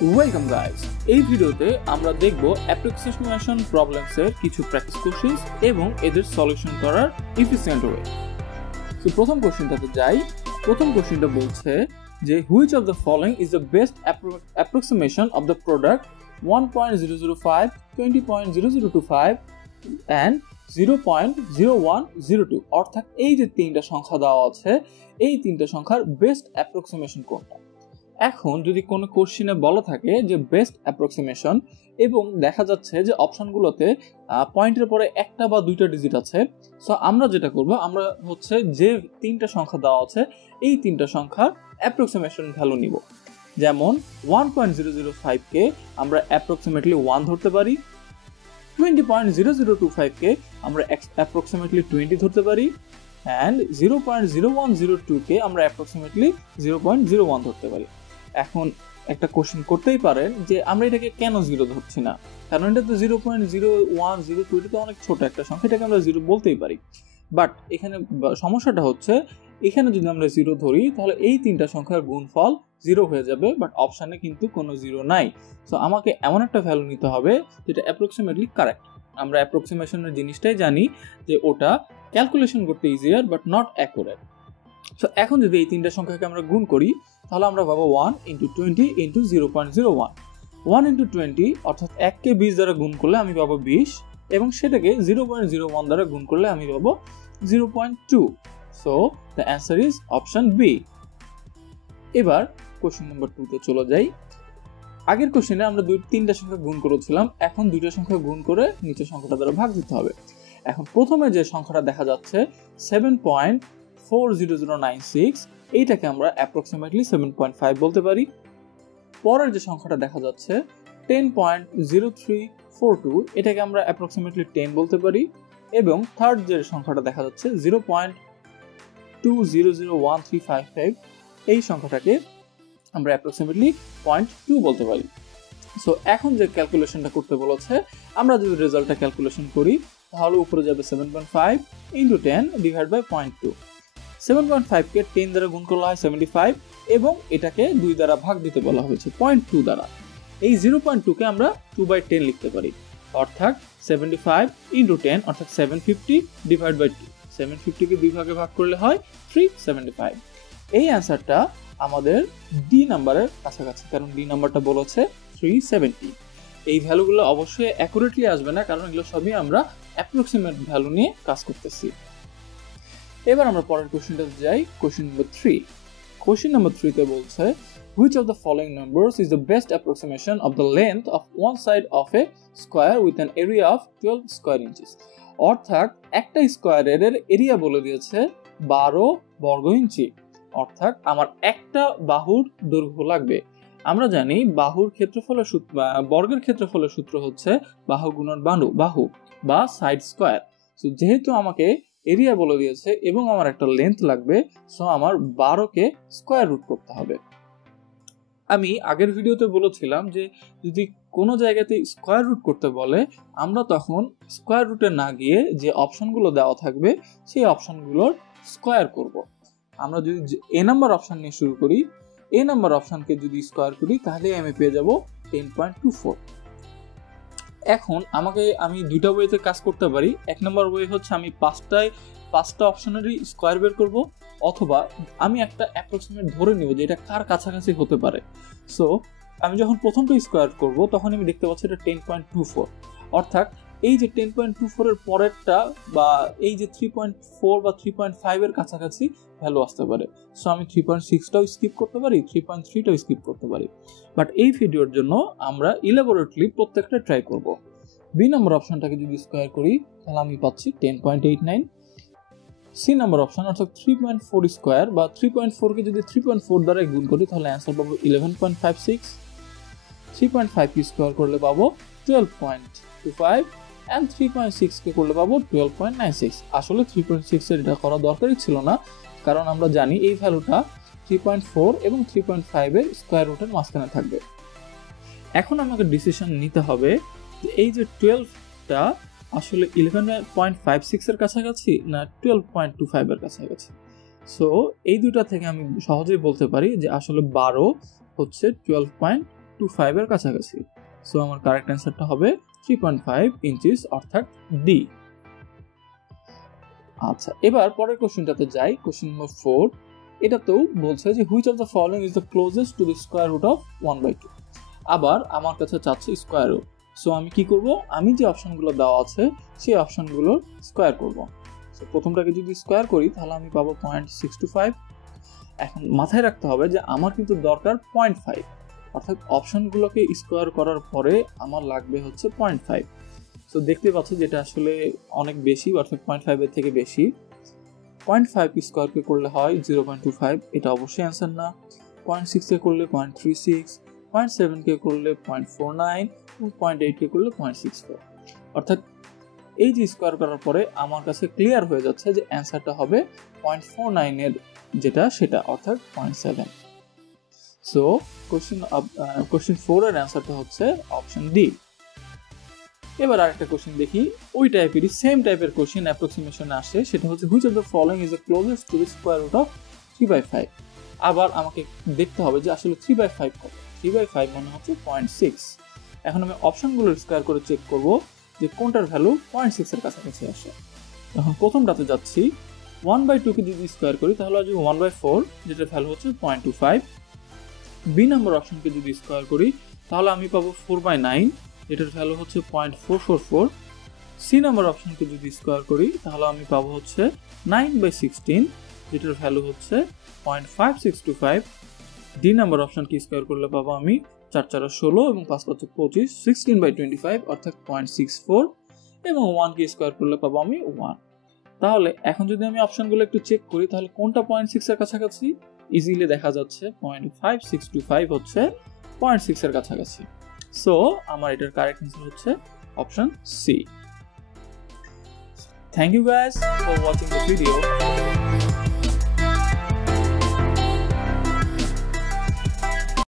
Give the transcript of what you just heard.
Welcome guys, এই ভিডিওতে আমরা দেখব অ্যাপ্রক্সিমেশন প্রবলেমস এর কিছু প্র্যাকটিস কোশ্চেনস এবং এদের সলিউশন করার এফিশিয়েন্ট ওয়ে। সো প্রথম কোশ্চেনটাতে যাই। প্রথম কোশ্চেনটা বলছে যে which of the following is the best approximation of the product 1.005, 20.0025 and 0.0102। অর্থাৎ এই যে তিনটা সংখ্যা দেওয়া আছে, এই তিনটা সংখ্যার বেস্ট অ্যাপ্রক্সিমেশন কোনটা। এখন যদি কোনো কোশ্চেনে বলা থাকে যে বেস্ট অ্যাপ্রক্সিমেশন এবং দেখা যাচ্ছে যে অপশনগুলোতে পয়েন্টের পরে একটা বা দুইটা ডিজিট আছে, সো আমরা যেটা করব, আমরা হচ্ছে যে তিনটা সংখ্যা দেওয়া আছে এই তিনটা সংখ্যার অ্যাপ্রক্সিমেশন ভ্যালু নিব। যেমন 1.005 কে আমরা অ্যাপ্রক্সিমেটলি 1 ধরতে পারি, 20.0025 কে আমরা অ্যাপ্রক্সিমেটলি 20 ধরতে পারি, and 0.0102 কে আমরা অ্যাপ্রক্সিমেটলি 0.01 ধরতে পারি। এখন একটা কোশ্চেন করতেই পারেন যে আমরা এটাকে কেন 0 ধরছি না, কারণ এটা তো 0.0102, এটা তো অনেক ছোট একটা সংখ্যা, এটাকে আমরা 0 বলতেই পারি। বাট এখানে সমস্যাটা হচ্ছে, এখানে যদি আমরা 0 ধরি তাহলে এই তিনটা সংখ্যার গুণফল 0 হয়ে যাবে, বাট অপশানে কিন্তু কোনো 0 নাই। সো আমাকে এমন একটা ভ্যালু নিতে হবে যেটা অ্যাপ্রক্সিমেটলি কারেক্ট। আমরা অ্যাপ্রক্সিমেশনের জিনিসটাই জানি যে ওটা ক্যালকুলেশন করতে easier but not accurate. So এখন যদি এই তিনটা সংখ্যাকে আমরা গুণ করি তাহলে আমরা পাবো 1 × 20 × 0.01। 1 × 20 অর্থাৎ 1কে 20 দ্বারা গুণ করলে আমি পাবো 20 এবং সেটাকে 0.01 দ্বারা গুণ করলে আমি পাবো 0.2। So the answer is option B. এবার কোশ্চেন নাম্বার 2 তে চলে যাই। আগের কোশ্চেনে আমরা তিনটা সংখ্যা গুণ করেছিলাম, এখন দুইটা সংখ্যা গুণ করে নিচের সংখ্যাটা দ্বারা ভাগ দিতে হবে। এখন প্রথমে যে সংখ্যাটা দেখা যাচ্ছে 7.40096, এইটাকে আমরা অ্যাপ্রক্সিমেটলি 7.5 বলতে পারি। পরের যে সংখ্যাটা দেখা যাচ্ছে 10.0342, এটাকে আমরা অ্যাপ্রক্সিমেটলি 10 বলতে পারি। এবং থার্ড যে সংখ্যাটা দেখা যাচ্ছে 0.200135, এই সংখ্যাটাকে আমরা অ্যাপ্রক্সিমেটলি 0.2 বলতে পারি। সো এখন যে ক্যালকুলেশনটা করতে বলেছে, আমরা যদি রেজাল্টটা ক্যালকুলেশন করি তাহলে উপরে যাবে 7.5 × 10 / 0.2। 7.5 কে 10 দ্বারা গুণ করলে হয় 75 এবং এটাকে 2 দ্বারা ভাগ দিতে বলা হয়েছে 0.2 দ্বারা। এই 0.2 কে আমরা 2/10 লিখতে পারি, অর্থাৎ 75 × 10 অর্থাৎ 750 / 2। 750 কে 2 ভাগে ভাগ করলে হয় 375। এই অ্যান্সারটা আমাদের ডি নাম্বারের কাছাকাছি, কারণ ডি নাম্বারটা বলেছে 370। এই ভ্যালুগুলো অবশ্যই অ্যাকুরেটলি আসবে না, কারণ এগুলো সবই আমরা অ্যাপ্রক্সিমেট ভ্যালু নিয়ে কাজ করতেছি। এবার আমরা পরের কোশ্চেনটাতে যাই, কোশ্চেন নাম্বার 3। কোশ্চেন নাম্বার 3 তে বলছে which of the following numbers is the best approximation of the length of one side of a square with an area of 12 square inches। অর্থাৎ একটা স্কোয়ারের এরিয়া বলে দিয়েছে 12 বর্গ ইঞ্চি, অর্থাৎ আমার একটা বাহুর দৈর্ঘ্য লাগবে। আমরা জানি বাহুর ক্ষেত্রফলের সূত্র, বর্গের ক্ষেত্রফলের সূত্র হচ্ছে বাহু গুণন বাহু বা সাইড স্কোয়ার। সো যেহেতু আমাকে এরিয়া বলে দিয়েছে এবং আমার একটা লেন্থ লাগবে, সো আমার 12কে স্কোয়ার রুট করতে হবে। আমি আগের ভিডিওতে বলেছিলাম যে যদি কোনো জায়গাতে স্কোয়ার রুট করতে বলে, আমরা তখন স্কোয়ার রুটে না গিয়ে যে অপশনগুলো দেওয়া থাকবে সেই অপশনগুলোর স্কোয়ার করব। আমরা যদি এ নাম্বার অপশন নিয়ে শুরু করি, এ নাম্বার অপশনকে যদি স্কোয়ার করি তাহলে আমি পেয়ে যাব 10.24। এখন আমি দুইটা ওয়েতে কাজ করতে পারি। এক নম্বর ওয়ে হচ্ছে আমি পাঁচটা অপশনেরই স্কোয়ার বের করব, অথবা আমি একটা অ্যাপ্রক্সিমেট ধরে নিব যে এটা কার কাছাকাছি হতে পারে। সো আমি যখন প্রথমটা স্কোয়ার করব তখন আমি দেখতে পাচ্ছি এটা 10.24, অর্থাৎ এই যে 10.24 এর পরেরটা বা এই যে 3.4 বা 3.5 এর কাছাকাছি ভ্যালু আসতে পারে। সো আমি 3.6টাও স্কিপ করতে পারি, 3.3টাও স্কিপ করতে পারি। বাট এই ভিডিওর জন্য আমরা ইলাবোরেটলি প্রত্যেকটা ট্রাই করব। বি নাম্বার অপশনটাকে যদি স্কোয়ার করি তাহলে আমি পাচ্ছি 10.89। সি নাম্বার অপশন অর্থাৎ 3.4 স্কোয়ার বা 3.4কে যদি 3.4 দ্বারা গুণ করি তাহলে অ্যান্সার পাবো 11.56। 3.5 কে স্কোয়ার করলে পাবো 12.25 and 3.6 কে করলে পাবো 12.96। আসলে 3.6 এর এটা করা দরকারই ছিল না, কারণ আমরা জানি এই ভ্যালুটা 3.4 এবং 3.5 এর স্কোয়ার রুটের মাঝখানে থাকবে। এখন আমাকে ডিসিশন নিতে হবে যে এই যে 12টা আসলে 11.56 এর কাছাকাছি না 12.25 এর কাছাকাছি। সো এই দুটা থেকে আমি সহজেই বলতে পারি যে আসলে 12 হচ্ছে 12. 3.25 এর কাছাকাছি। সো আমার কারেক্ট অ্যান্সারটা হবে 3.5 ইঞ্চিস অর্থাৎ ডি। আচ্ছা, এবার পরের কোশ্চেনটাতে যাই। কোশ্চেন নম্বর 4, এটাতেও বলছে যে which of the following is the closest to the square root of 1/2। আবার আমার কাছে চাচ্ছে স্কোয়ার রুট। সো আমি কি করব, আমি যে অপশনগুলো দেওয়া আছে সেই অপশনগুলোর স্কোয়ার করব। সো প্রথমটাকে যদি স্কোয়ার করি তাহলে আমি পাবো 0.625। এখন মাথায় রাখতে হবে যে আমার কিন্তু দরকার 0.5, অর্থাৎ অপশনগুলোকে স্কোয়ার করার পরে আমার লাগবে হচ্ছে 0.5। সো দেখতে পাচ্ছি যেটা আসলে অনেক বেশি, অর্থাৎ 0.5 এর থেকে বেশি। 0.5 স্কোয়ারকে করলে হয় 0.25, এটা অবশ্যই অ্যান্সার না। 0.6 কে করলে 0.36, 0.7 কে করলে 0.49 এবং 0.8 কে করলে 0.64। অর্থাৎ এই যে স্কোয়ার করার পরে আমার কাছে ক্লিয়ার হয়ে যাচ্ছে যে অ্যান্সারটা হবে 0.49 এর যেটা সেটা, অর্থাৎ 0.7। সো কোশ্চেন 4 এর অ্যান্সারটা হচ্ছে অপশন ডি। এবার আরেকটা কোশ্চেন দেখি, ওই টাইপেরই সেম টাইপের কোশ্চেন অ্যাপ্রক্সিমেশনে আসে, সেটা হচ্ছে which of the following is the closest to the square root of 3/5। আবার আমাকে দেখতে হবে যে আসলে 3/5 কত। 3/5 মানে হচ্ছে 0.6। এখন আমি অপশনগুলো স্কোয়ার করে চেক করব যে কোনটার ভ্যালু 0.6 এর কাছাকাছি আসে। এখন প্রথমটাতে যাচ্ছি, 1/2 কে যদি স্কোয়ার করি তাহলে আসবে 1/4, যেটার ভ্যালু হচ্ছে 0.25। বি নাম্বার অপশনকে যদি স্কোয়ার করি তাহলে আমি পাবো 4/9, এটার ভ্যালু হচ্ছে 0.444। সি নাম্বার অপশনকে যদি স্কোয়ার করি তাহলে আমি পাবো হচ্ছে 9/16, যেটার ভ্যালু হচ্ছে 0.5625। ডি নাম্বার অপশনকে স্কোয়ার করলে পাবো আমি 4×4=16 এবং 5×5=25, 16/25 অর্থাৎ 0.64। এবং 1কে স্কোয়ার করলে পাবো আমি 1। তাহলে এখন যদি আমি অপশনগুলো একটু চেক করি তাহলে কোনটা 0.6 এর কাছাকাছি, ইজিলি দেখা যাচ্ছে 0.5625 হচ্ছে 0.6 এর কাছাকাছি। সো আমার এটার কারেক্ট অ্যান্সার হচ্ছে option C. Thank you guys for watching the video.